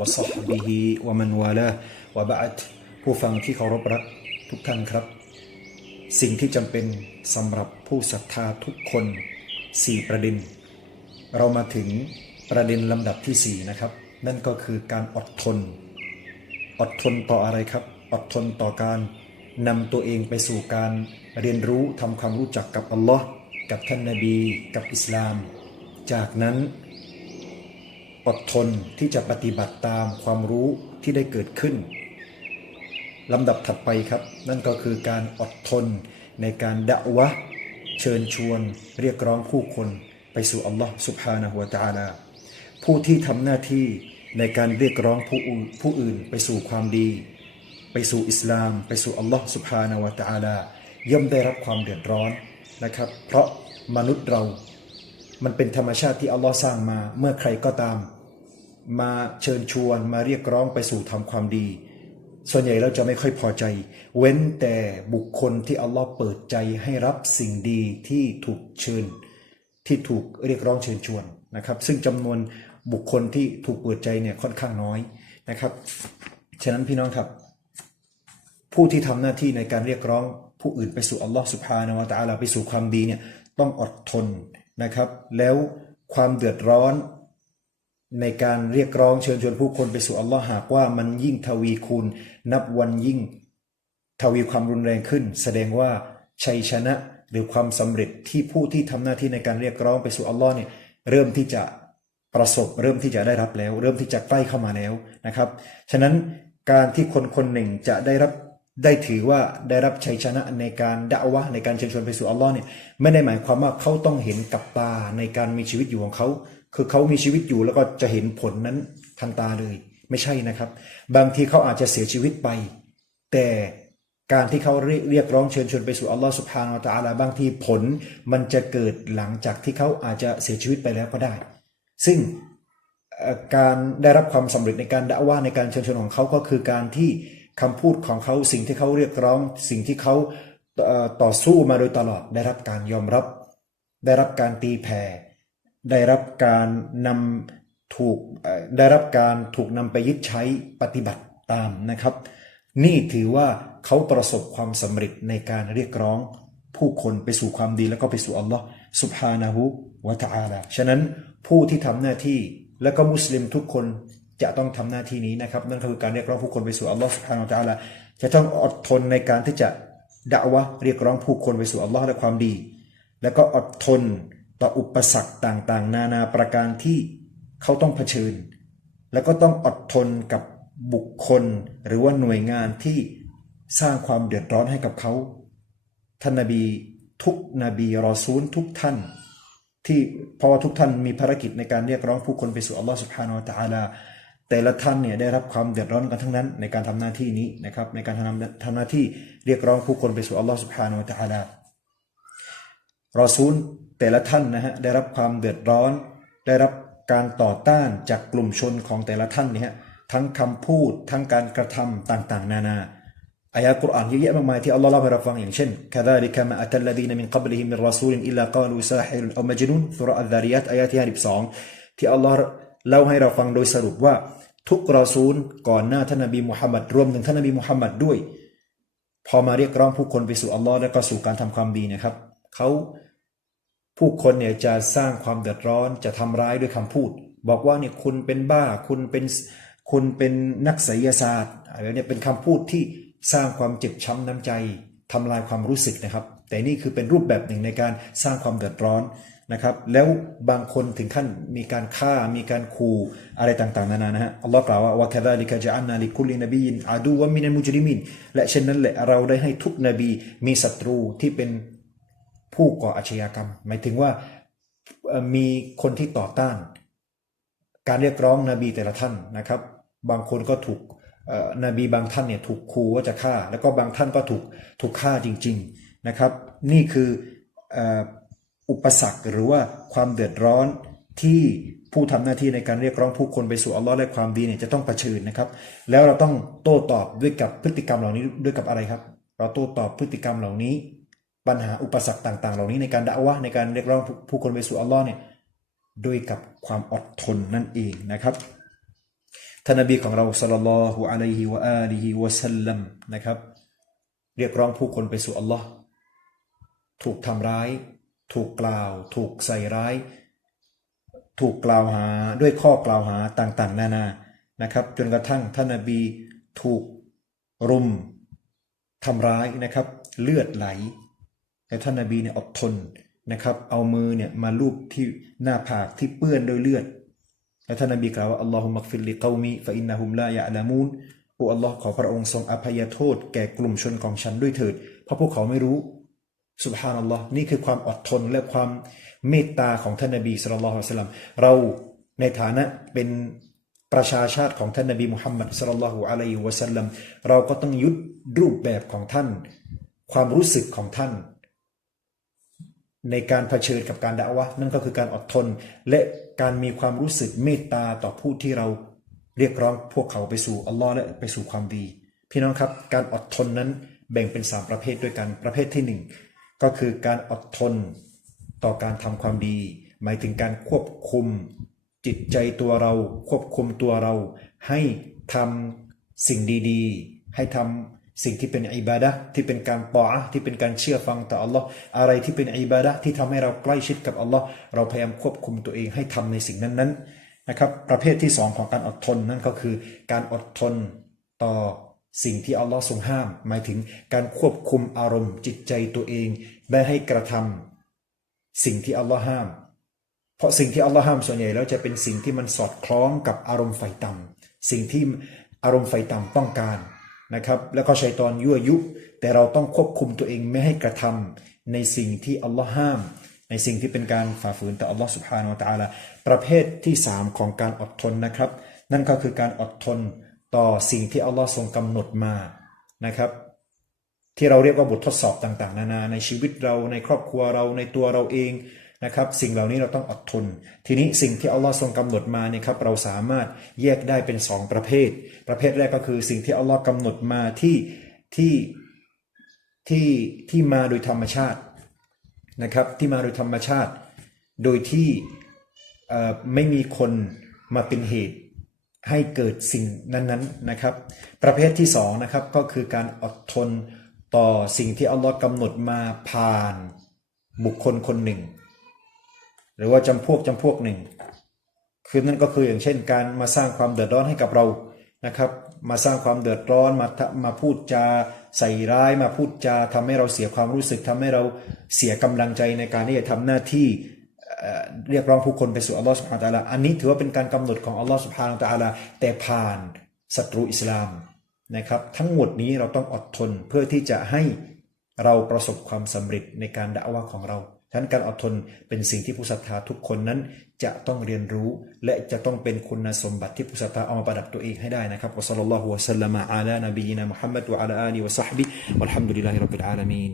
وصحبه ومن والاه وبعد ผู้ฟังที่เคารพรักทุกท่านครับ สิ่งที่จำเป็นสำหรับผู้ศรัทธาทุกคน 4 ประเด็น เรามาถึงประเด็นลำดับทีสี่4 นะครับ นั่นก็คือการอดทน อดทนต่ออะไรครับ อดทนต่อการนำตัวเองไปสู่การเรียนรู้ทำความรู้จักกับอัลลอฮ์กับท่านนาบี กับอิสลาม จากนั้น อดทนที่จะปฏิบัติตามความรู้ที่ได้เกิดขึ้นลำดับถัดไปครับ นั่นก็คือการอดทนในการดะวะ เชิญชวนเรียกร้องผู้คนไปสู่อัลลอฮ์สุบฮานะฮูวตะอาลาผู้ที่ทำหน้าที่ในการเรียกร้องผู้อื่นผู้อื่นไปสู่ความดี ไปสู่อิสลาม ไปสู่อัลลอฮ์สุบฮานะฮูวะตะอาลาย่อมได้รับความเดือดร้อนนะครับ เพราะมนุษย์เรา มันเป็นธรรมชาติที่อัลลอฮ์สร้างมาเมื่อใครก็ตาม มาเชิญชวนมาเรียกร้องไปสู่ทำความดี ส่วนใหญ่เราจะไม่ค่อยพอใจ เว้นแต่บุคคลที่อัลลอฮ์เปิดใจให้รับสิ่งดีที่ถูกเชิญ ที่ถูกเรียกร้องเชิญชวนนะครับ ซึ่งจำนวนบุคคลที่ถูกเปิดใจเนี่ยค่อนข้างน้อยนะครับ ฉะนั้นพี่น้องครับ ผู้ที่ทำหน้าที่ในการเรียกร้องผู้อื่นไปสู่อัลลอฮ์สุบฮานาวะตะอาลาไปสู่ความดีเนี่ยต้องอดทนนะครับ แล้วความเดือดร้อน ในการเรียกร้องเชิญชวนผู้คนไปสู่อัลลอฮ์หากว่ามันยิ่งทวีคูณ นับวันยิ่ง ทวีความรุนแรงขึ้น แสดงว่าชัยชนะหรือความสำเร็จที่ผู้ที่ทำหน้าที่ในการเรียกร้องไปสู่อัลลอฮ์เนี่ยเริ่มที่จะประสบ เริ่มที่จะได้รับแล้ว เริ่มที่จะใกล้เข้ามาแล้วนะครับ ฉะนั้นการที่คนคนหนึ่งจะได้รับได้ถือว่าได้รับชัยชนะในการด่าวะในการเชิญชวนไปสู่อัลลอฮ์เนี่ยไม่ได้หมายความว่าเขาต้องเห็นกับตาในการมีชีวิตอยู่ของเขา คือเขามีชีวิตอยู่แล้วก็จะเห็นผลนั้นทันตาเลย ไม่ใช่นะครับ บางทีเขาอาจจะเสียชีวิตไป แต่การที่เขาเรียกร้องเชิญชวนไปสู่อัลลอฮ์สุบฮานาอัลตะอาลาบางทีผลมันจะเกิดหลังจากที่เขาอาจจะเสียชีวิตไปแล้วก็ได้ ซึ่งการได้รับความสำเร็จในการด่าว่าในการเชิญชวนของเขาก็คือการที่คำพูดของเขาสิ่งที่เขาเรียกร้อง สิ่งที่เขาต่อสู้มาโดยตลอดได้รับการยอมรับ ได้รับการตีแผ่ ได้รับการนำถูกได้รับการถูกนำไปยึดใช้ปฏิบัติตามนะครับ นี่ถือว่าเขาประสบความสำเร็จในการเรียกร้องผู้คนไปสู่ความดีแล้วก็ไปสู่อัลลอฮ์สุบฮานะฮูวะตะอาลาฉะนั้นผู้ที่ทำหน้าที่และก็มุสลิมทุกคนจะต้องทำหน้าที่นี้นะครับ นั่นคือการเรียกร้องผู้คนไปสู่อัลลอฮ์สุบฮานะฮูวะตะอาลจะต้องอดทนในการที่จะด่าวะเรียกร้องผู้คนไปสู่อัลลอฮ์และความดี แล้วก็อดทน ต่ออุปสรรคต่างๆ นานาประการที่เขาต้องเผชิญ แล้วก็ต้องอดทนกับบุคคลหรือว่าหน่วยงานที่สร้างความเดือดร้อนให้กับเขาท่านนบีทุกนบีรอซูลทุกท่าน ที่เพราะว่าทุกท่านมีภารกิจในการเรียกร้องผู้คนไปสู่อัลลอฮฺสุบฮานาอัลตะลาแต่ละท่านเนี่ยได้รับความเดือดร้อนกันทั้งนั้น ในการทำหน้าที่นี้นะครับในการทำทำหน้าที่เรียกร้องผู้คนไปสู่อัลลอฮฺสุบฮานาอัลตะลารอซูล แต่ละท่านนะฮะได้รับความเดือดร้อน ได้รับการต่อต้านจากกลุ่มชนของแต่ละท่านเนี่ยทั้งคำพูดทั้งการกระทำต่างๆ นานาอายะกุรอานเยอะแยะมากมายที่อัลลอฮ์เล่าให้เราฟังอย่างเช่นคาดาลิกะมาอัตัลลดีนมินกับลิฮิมินรอซูลินอิลลากาลูซาฮิลอัมจนุนสุรอัลดาริยัตอายะที่ห้าสิบสองที่อัลลอฮ์เล่าให้เราฟังโดยสรุปว่าทุกรอซูลก่อนหน้าท่านนบีมุฮัมมัดรวมถึงท่านนบีมุฮัมมัดด้วย พอมาเรียกร้องผู้คนไปสู่อัลลอฮ์และก็สู่การทำความดีนะครับเขา ผู้คนเนี่ยจะสร้างความเดือดร้อนจะทำร้ายด้วยคำพูด บอกว่าเนี่ยคุณเป็นบ้าคุณเป็นคุณเป็นนักไสยศาสตร์อะไรเนี่ยเป็นคำพูดที่สร้างความเจ็บช้ำน้ำใจทำลายความรู้สึกนะครับ แต่นี่คือเป็นรูปแบบหนึ่งในการสร้างความเดือดร้อนนะครับ แล้วบางคนถึงขั้นมีการฆ่ามีการขู่อะไรต่างๆนานานะฮะอัลลอฮ์กล่าวว่าว่าแค่ได้ลิกะจะอันนาลิคุลินบีนอาดูวะมินันมุจริมินและเช่นนั้นแหละเราได้ให้ทุกนบีมีศัตรูที่เป็น ผู้ก่ออาชญากรรม หมายถึงว่ามีคนที่ต่อต้าน การเรียกร้องนบีแต่ละท่านนะครับ บางคนก็ถูกนบีบางท่านเนี่ยถูกขู่ว่าจะฆ่า แล้วก็บางท่านก็ถูกถูกฆ่าจริง ๆนะครับ นี่คืออ่ออุปสรรคหรือว่าความเดือดร้อนที่ผู้ทำหน้าที่ในการเรียกร้องผู้คนไปสู่อัลลอฮ์และความดีเนี่ยจะต้องเผชิญนะครับ แล้วเราต้องโต้ตอบด้วยกับพฤติกรรมเหล่านี้ด้วยกับอะไรครับ เราโต้ตอบพฤติกรรมเหล่านี้ ปัญหาอุปสรรคต่าง ๆ เหล่านี้ในการด่าวะในการเรียกร้องผู้คนไปสู่อัลลอฮ์เนี่ยด้วยกับความอดทนนั่นเองนะครับท่านนบีของเราสัลลัลลอฮุอะลัยฮิวะอาลิฮิวะสัลลัมนะครับ เรียกร้องผู้คนไปสู่อัลลอฮ์ถูกทำร้าย ถูกกล่าว ถูกใส่ร้าย ถูกกล่าวหาด้วยข้อกล่าวหาต่างๆ นานานะครับ จนกระทั่งท่านนบีถูกรุมทำร้ายนะครับ เลือดไหล แต่ท่านนบีเนี่ยอดทนนะครับ เอามือเนี่ยมาลูบที่หน้าผากที่เปื้อนด้วยเลือดแล้ท่านนบีกล่าวว่าอัลลอฮุมักฟิรลิกอมีฟะอินนะฮุมลายะละมูนโอ้อัลลอฮ์ขอพระองค์ทรงอภัยโทษแก่กลุ่มชนของฉันด้วยเถิด เพราะพวกเขาไม่รู้สุบฮานัลลอฮ์นี่คือความอดทนและความเมตตาของท่านนบีสุลต่านละฮ์สลัมเราในฐานะเป็นประชาชาติของท่านนบีมุฮัมมัดสุลลัลลอฮุอะลัยฮิวะสัลลัมเราก็ต้องยึดรูปแบบของท่าน ความรู้สึกของท่าน ในการเผชิญกับการด่าวะนั่นก็คือการอดทน และการมีความรู้สึกเมตตาต่อผู้ที่เราเรียกร้องพวกเขาไปสู่อัลลอฮ์และไปสู่ความดี พี่น้องครับ การอดทนนั้นแบ่งเป็น 3 ประเภทด้วยกันประเภทที่ 1 ก็คือการอดทนต่อการทำความดี หมายถึงการควบคุมจิตใจตัวเรา ควบคุมตัวเรา ให้ทำสิ่งดีๆ ให้ทำ สิ่งที่เป็นอิบาดะที่เป็นการปอะที่เป็นการเชื่อฟังต่ออัลลอฮ์อะไรที่เป็นอิบาดะที่ทำให้เราใกล้ชิดกับอัลลอฮ์เราพยายามควบคุมตัวเองให้ทำในสิ่งนั้นๆนะครับ ประเภทที่สองของการอดทนนั่นก็คือ การอดทนต่อสิ่งที่อัลลอฮ์ทรงห้าม หมายถึงการควบคุมอารมณ์จิตใจตัวเอง ไม่ให้กระทำสิ่งที่อัลลอฮ์ห้าม เพราะสิ่งที่อัลลอฮ์ห้ามส่วนใหญ่แล้วจะเป็นสิ่งที่มันสอดคล้องกับอารมณ์ไฟต่ำสิ่งที่อารมณ์ไฟต่ำต้องการ นะครับแล้วก็ชัยตอนยั่วยุ แต่เราต้องควบคุมตัวเองไม่ให้กระทำในสิ่งที่อัลลอฮ์ห้าม ในสิ่งที่เป็นการฝ่าฝืนต่ออัลลอฮ์สุบฮานาอัลตะอาลาประเภทที่ 3 ของการอดทนนะครับ นั่นก็คือการอดทนต่อสิ่งที่อัลลอฮ์ทรงกำหนดมานะครับ ที่เราเรียกว่าบททดสอบต่าง ๆ นานาในชีวิตเราในครอบครัวเราในตัวเราเอง นะครับสิ่งเหล่านี้เราต้องอดทน ทีนี้สิ่งที่อัลลอฮ์ทรงกำหนดมาเนี่ยครับเราสามารถแยกได้เป็น 2 ประเภท ประเภทแรกก็คือสิ่งที่อัลลอฮ์กำหนดมาที่ที่ที่ที่มาโดยธรรมชาตินะครับที่มาโดยธรรมชาติ โดยที่ไม่มีคนมาเป็นเหตุให้เกิดสิ่งนั้นๆนะครับ ประเภทที่สองนะครับก็คือการอดทนต่อสิ่งที่อัลลอฮ์กำหนดมาผ่านบุคคลคนหนึ่ง หรือว่าจำพวกจำพวกหนึ่ง คือนั่นก็คืออย่างเช่น การมาสร้างความเดือดร้อนให้กับเรานะครับ มาสร้างความเดือดร้อนมามาพูดจาใส่ร้ายมาพูดจาทำให้เราเสียความรู้สึกทำให้เราเสียกำลังใจในการที่จะทำหน้าที่เรียกร้องผู้คนไปสู่อัลลอฮ์สุบฮานะตะอาลาอันนี้ถือว่าเป็นการกำหนดของอัลลอฮ์สุบฮานะตะอาลาแต่ผ่านศัตรูอิสลามนะครับ ทั้งหมดนี้เราต้องอดทนเพื่อที่จะให้เราประสบความสำเร็จในการด่าวะของเรา ฉะนั้นการอดทนเป็นสิ่งที่ผู้ศรัทธาทุกคนนั้นจะต้องเรียนรู้ และจะต้องเป็นคุณสมบัติที่ผู้ศรัทธาเอามาประดับตัวเองให้ได้นะครับวะซัลลัลลอฮุวะสัลลัมอะลานบีนะมุฮัมมัดวะอะลาอาลีวะซัฮบิวัลฮัมดุลิลลาฮิรับบิลอาลามีน